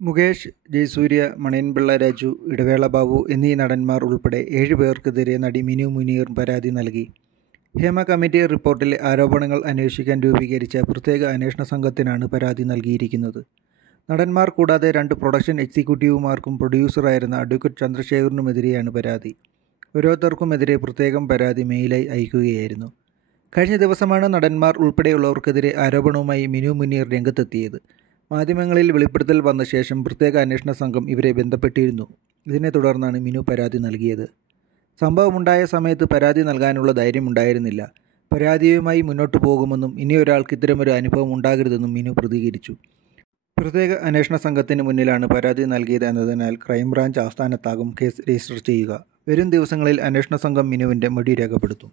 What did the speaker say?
മുകേഷ്, ജയസൂര്യ, മണിയൻപിള്ള രാജു, ഇടവേള ബാബു എന്നീ നടന്മാർ ഉൾപ്പെടെ 7 പേർക്കെതിരെ നടി മിനു മുനീർ പരാതി നൽകി. ഹേമ കമ്മിറ്റി റിപ്പോർട്ടിലെ ആരോപണങ്ങൾ അന്വേഷിക്കാൻ രൂപീകരിച്ച പ്രത്യേക അന്വേഷണ സംഘത്തിനാണ് പരാതി നൽകിയിരിക്കുന്നത്. നടന്മാർ കൂടാതെ 2 പ്രൊഡക്ഷൻ എക്സിക്യൂട്ടീവുമാർക്കും പ്രൊഡ്യൂസറായിരുന്ന അഡ്വക്കേറ്റ് ചന്ദ്രശേഖറിനുമെതിരെയാണ് പരാതി. ഓരോരുത്തർക്കുമെതിരെ പ്രത്യേകം പരാതി മെയിലായി അയക്കുകയായിരുന്നു. കഴിഞ്ഞ ദിവസമാണ് നടന്മാർ ഉൾപ്പെടെയുള്ളവർക്കെതിരെ ആരോപണവുമായി മിനു മുനീർ രംഗത്തെത്തിയത്. മാധ്യമങ്ങളിൽ വെളിപ്പെടുത്തൽ വന്ന ശേഷം പ്രത്യേക അന്വേഷണ സംഘം ഇവരെ ബന്ധപ്പെട്ടിരുന്നു. ഇതിനെ തുടർന്നാണ് മിനു പരാതി നൽകിയത്. സംഭവമുണ്ടായ സമയത്ത് പരാതി നൽകാനുള്ള ധൈര്യമുണ്ടായിരുന്നില്ല. പരാതിയുമായി മുന്നോട്ടു പോകുമെന്നും ഇനിയൊരാൾക്ക് ഇത്തരമൊരു അനുഭവം ഉണ്ടാകരുതെന്നും മിനു പ്രതികരിച്ചു. പ്രത്യേക അന്വേഷണ സംഘത്തിന് മുന്നിലാണ് പരാതി നൽകിയത് എന്നതിനാൽ ക്രൈംബ്രാഞ്ച് ആസ്ഥാനത്താകും കേസ് രജിസ്റ്റർ ചെയ്യുക. വരും ദിവസങ്ങളിൽ അന്വേഷണ സംഘം മിനുവിൻ്റെ മൊഴി രേഖപ്പെടുത്തും.